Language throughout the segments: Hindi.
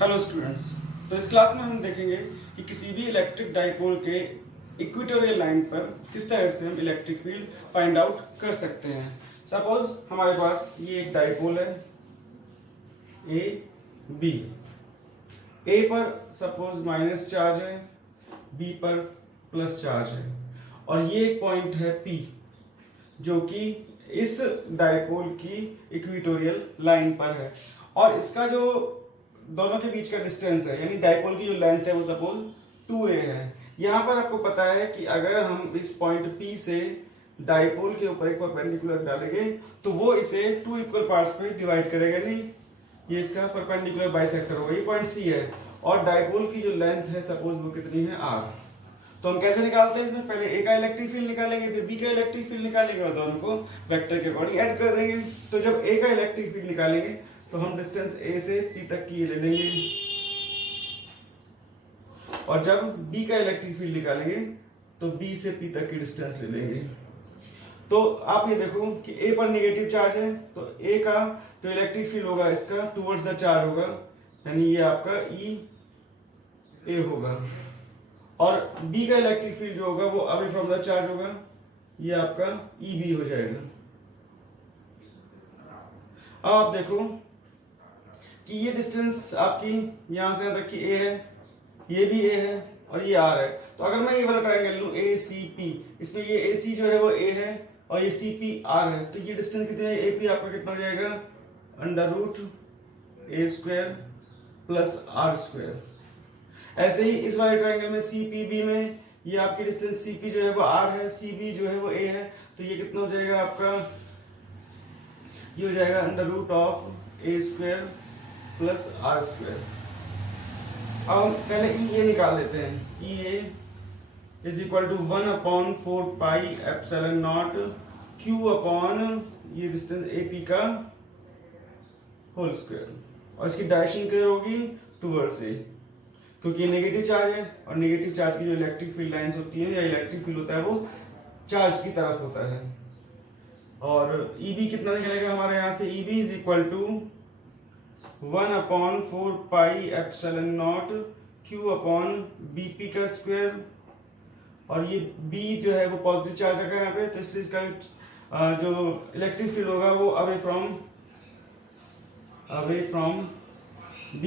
Hello students. तो इस क्लास में हम देखेंगे कि किसी भी इलेक्ट्रिक डाइपोल के इक्वेटोरियल लाइन पर किस तरह से हम इलेक्ट्रिक फील्ड फाइंड आउट कर सकते हैं। सपोज हमारे पास ये एक डाइपोल है ए बी। ए पर सपोज माइनस चार्ज है, बी पर प्लस चार्ज है, और ये एक पॉइंट है पी जो कि इस डाइपोल की इक्वेटोरियल लाइन पर है। और इसका जो दोनों के बीच का डिस्टेंस है यानी डाइपोल की जो लेंथ है वो सपोज 2a है। यहां पर आपको पता है कि अगर हम इस पॉइंट P से डाइपोल के ऊपर एक परपेंडिकुलर डालेंगे तो वो इसे 2 इक्वल पार्ट्स पे डिवाइड करेगा। नहीं, ये इसका परपेंडिकुलर बाइसेक्टर होगा। ये पॉइंट C है और डाइपोल की जो लेंथ है सपोज वो कितनी है r। तो हम कैसे निकालते हैं इसमें, पहले A का इलेक्ट्रिक फील्ड निकालेंगे, फिर B का इलेक्ट्रिक फील्ड निकालेंगे और दोनों को वेक्टर के अकॉर्डिंग ऐड कर देंगे। तो जब A का इलेक्ट्रिक फील्ड निकालेंगे तो हम डिस्टेंस A से P तक की ले लेंगे, और जब B का इलेक्ट्रिक फील्ड निकालेंगे तो B से P तक की डिस्टेंस ले लेंगे। तो आप ये देखो कि A पर नेगेटिव चार्ज है तो A का जो इलेक्ट्रिक फील्ड होगा इसका टुवर्ड्स द चार्ज होगा, यानी ये आपका E A होगा, और B का इलेक्ट्रिक फील्ड जो होगा वो अवे फ्रॉम द चार्ज होगा, ये आपका EB हो जाएगा। अब आप देखो कि ये डिस्टेंस आपकी यहां से यहां तक की A है, ये भी A है और ये R है। तो अगर मैं ये वाला ट्रायंगल लूं ACP, इसमें ये AC जो है वो A है और ये CP R है, तो ये डिस्टेंस कितना है AP आपका कितना हो जाएगा, under root A square plus R square. ऐसे ही इस वाले ट्रायंगल में CPB में ये आपकी डिस्टेंस CP जो है वो R है, CB जो है वो A है, तो ये कितना हो जाएगा आपका, ये हो जाएगा under root of A square plus R square. अब हम पहले EA निकाल लेते हैं। EA is equal to 1/4 pi epsilon naught Q upon ये डिस्टेंस AP का होल स्क्वायर, और इसकी डायरेक्शन क्या होगी, टुवर्ड्स A, क्योंकि नेगेटिव चार्ज है और नेगेटिव चार्ज की जो इलेक्ट्रिक फील्ड लाइंस होती है या इलेक्ट्रिक फील्ड होता है वो चार्ज की तरफ होता है। और EB कितना निकलेगा हमारे यहाँ से, EB is equal to 1/4 pi epsilon naught Q upon BP का स्क्वायर, और ये B जो है वो पॉजिटिव चार्ज रखा है यहाँ पे, तो इसलिए इसका जो इलेक्ट्रिक फील्ड होगा वो अवे फ्रॉम B।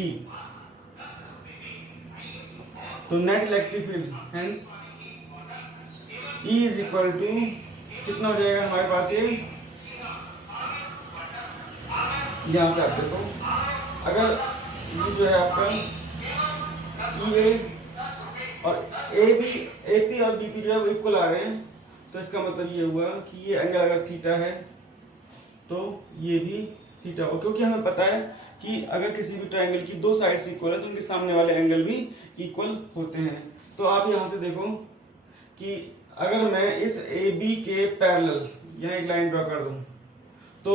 तो net electric field hence E is equal to कितना हो जाएगा हमारे पास, ये यहां से आप देखो, अगर ये जो है आपका EA और AP और BP जो है वो इक्वल आ रहे हैं, तो इसका मतलब ये हुआ कि ये एंगल अगर थीटा है तो ये भी थीटा हो, क्योंकि हमें पता है कि अगर किसी भी ट्रायंगल की दो साइड्स इक्वल है तो उनके सामने वाले एंगल भी इक्वल होते हैं। तो आप यहां से देखो कि अगर मैं इस AB के पैरेलल यहां एक लाइन ड्रॉ कर दूं तो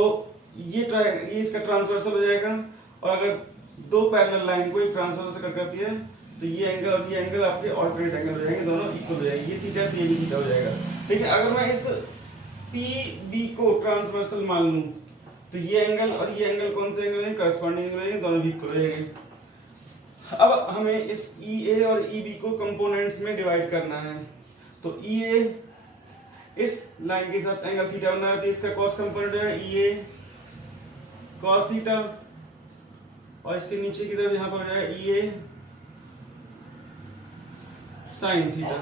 ये इसका ट्रांसवर्सल हो जाएगा, और अगर दो पैरेलल लाइन को एक ट्रांसवर्सल करती है तो ये एंगल और ये एंगल आपके ऑल्टरनेट एंगल हो जाएंगे, दोनों इक्वल हो जाएंगे, ये थीटा तो ये भी थीटा हो जाएगा। लेकिन अगर मैं इस PB को ट्रांसवर्सल मान लूं तो ये एंगल और ये एंगल कौन से एंगल है, करस्पॉन्डिंग एंगल है, दोनों भी इक्वल हो जाएंगे। अब हमें इस EA और EB को कंपोनेंट्स में डिवाइड करना है। तो EA इस लाइन के साथ एंगल थीटा बना है तो इसका कॉस कंपोनेंट है EA कॉस थीटा, और इसके नीचे की तरफ यहां पर हो जाएगा EA साइन थीटा।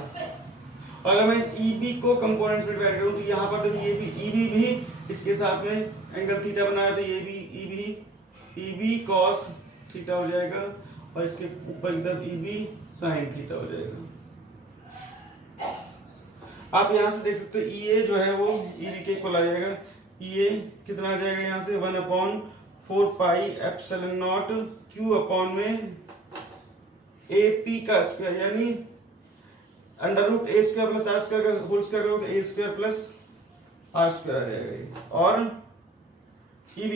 और अगर मैं इस EB को कंपोनेंट्स में डिवाइड करूं तो यहां पर तो EB भी इसके साथ में एंगल थीटा बनाया तो ये भी EB cos थीटा हो जाएगा, और इसके ऊपर की तरफ EB sin थीटा हो जाएगा। आप यहां से देख सकते हो EA जो है वो EB के इक्वल आ जाएगा। EA कितना आ जाएगा यहां से 1/4 pi epsilon naught Q upon में AP का स्क्वायर, यानी under root A square plus R square का होल स्क्वायर करो तो A square plus R square आ जाएगा। और EB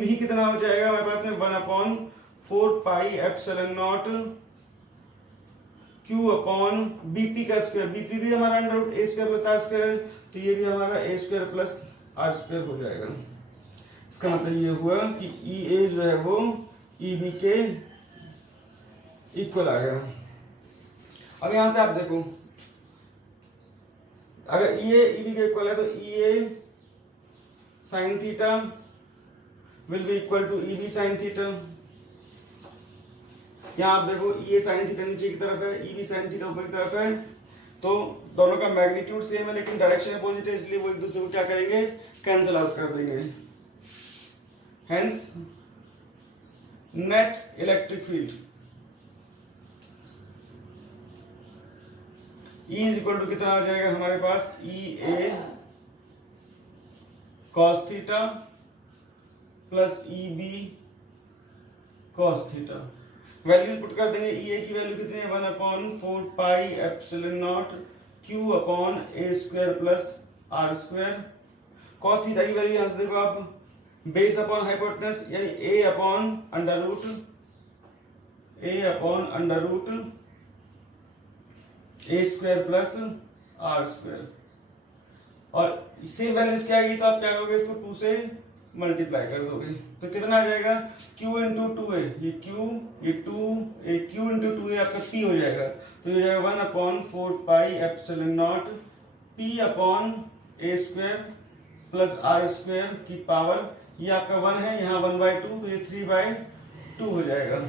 भी कितना हो जाएगा हमारे पास में 1/4 pi epsilon naught Q upon BP का स्क्वायर, BP भी हमारा under root A square plus R square है, तो ये भी हमारा A square plus R square हो जाएगा। इसका मतलब ये हुआ कि EA जो है वो EB के इक्वल आ गया। अब यहां से आप देखो, अगर EA EB के इक्वल है तो EA sin theta will be equal to EB sin theta. यहां आप देखो EA sin थीटा नीचे की तरफ है, EB sin थीटा ऊपर की तरफ है, तो दोनों का मैग्नीट्यूड सेम है लेकिन डायरेक्शन अपोजिट है, इसलिए वो एक दूसरे को क्या करेंगे, कैंसिल आउट कर देंगे। Hence net electric field E is equal to कितना आ जाएगा हमारे पास, EA cos theta plus EB cos theta. Value put कर देंगे, EA की वैल्यू कितनी है, 1/4 pi epsilon naught Q upon A square plus R square. cos theta की वैल्यू यहां से देखो आप, बेस अपॉन हाइपोटेनस यानी A upon under root A square plus R square. और सेम वैल्यूज क्या आएगी तो आप क्या करोगे, इसको 2 से मल्टीप्लाई कर दोगे तो कितना आ जाएगा, Q इंटू 2A, ये Q ये 2A, Q इंटू 2A आपका P हो जाएगा, तो ये जाएगा 1/4 pi epsilon not P upon A square plus R square की पावर, ये आपका 1 है, यहाँ 1/2 तो ये 3/2 हो जाएगा।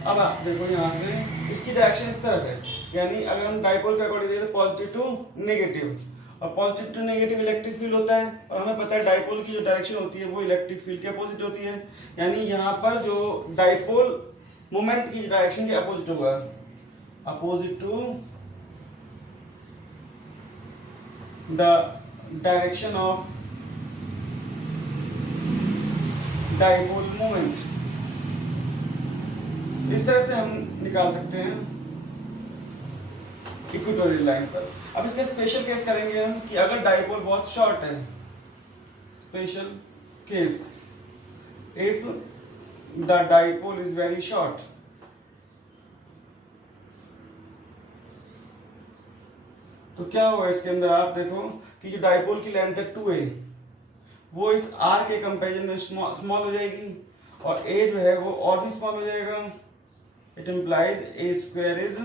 अब आप देखो यहां से इसकी डायरेक्शन इस तरफ है, यानी अगर हम डाइपोल के अकॉर्डिंग देखें तो पॉजिटिव टू नेगेटिव, और positive to negative electric field होता है, और हमें पता है डाइपोल की जो डायरेक्शन होती है वो इलेक्ट्रिक फील्ड के अपोजिट होती है, यानी यहाँ पर जो डाइपोल मोमेंट की डायरेक्शन के अपोजिट होगा, opposite to the direction of dipole moment. इस तरह से हम निकाल सकते हैं इक्वेटोरियल लाइन पर। अब इसका स्पेशल केस करेंगे हम कि अगर डाइपोल बहुत शॉर्ट है, special case if the dipole is very short, तो क्या होगा इसके अंदर, आप देखो कि जो डाइपोल की लेंथ है 2A वो इस R के कंपैरिजन में स्मॉल हो जाएगी, और A जो है वो और भी स्मॉल हो जाएगा। It implies A square is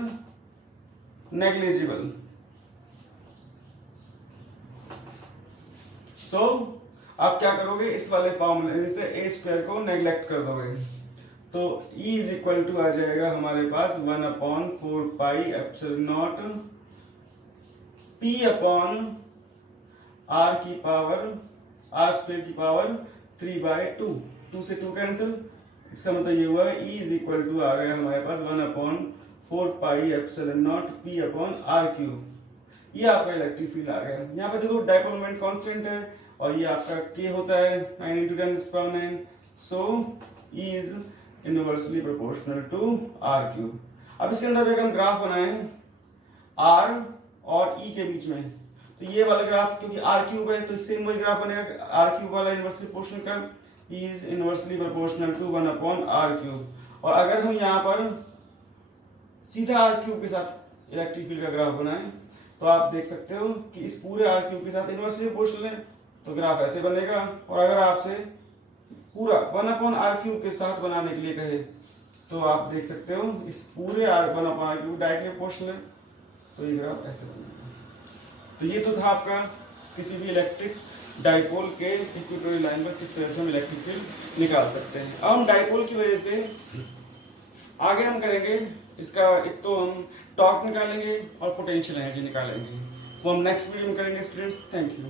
negligible. So आप क्या करोगे, इस वाले फॉर्मूले से A स्क्वायर को नेग्लेक्ट कर दोगे, तो E इज इक्वल टू आ जाएगा हमारे पास 1/4 pi epsilon not P upon R की पावर R स्क्वायर की पावर 3/2, 2 से 2 कैंसिल, इसका मतलब ये हुआ E इज इक्वल टू आ गया हमारे पास 1/4 pi epsilon not P upon R cube. ये आपका इलेक्ट्रिक फील्ड आ गया। यहाँ पे देखो डाइपोल मोमेंट कांस्टेंट है और ये आपका K होता है 9 × 10⁹, so E is inversely proportional to R cube. अब इसके अंदर अगर हम ग्राफ बनाएं R और E के बीच में, तो ये वाला ग्राफ क्योंकि R क्यूब है तो इससे वही ग्राफ बनेगा, R क्यूब वाला इनवर्सली प्रोपोर्शनल का E is inversely proportional to 1/R cube. और अगर हम यहाँ पर सीधा R क्यूब के साथ इलेक्ट्रिक फील्ड का ग्राफ बनाएं तो आप देख सकते हो कि इस पूरे R क्यूब के साथ इनवर्सली प्रोपोर्शनल है, तो ग्राफ ऐसे बनेगा। और अगर आपसे पूरा 1/R क्यूब के साथ बनाने के लिए कहे तो आप देख सकते हो इस पूरे 1/R क्यूब डायरेक्टली प्रोपोर्शनल है, तो ये ग्राफ ऐसे बनेगा। तो ये तो था आपका किसी भी इलेक्ट्रिक डाइपोल के इक्वेटोरियल लाइन पर किस तरह से हम इलेक्ट्रिक फील्ड निकाल सकते हैं। अब हम डाइपोल की वजह से आगे हम करेंगे इसका, एक तो हम टॉर्क निकालेंगे और पोटेंशियल एनर्जी निकालेंगे, वो हम नेक्स्ट वीडियो में करेंगे स्टूडेंट्स। Thank you.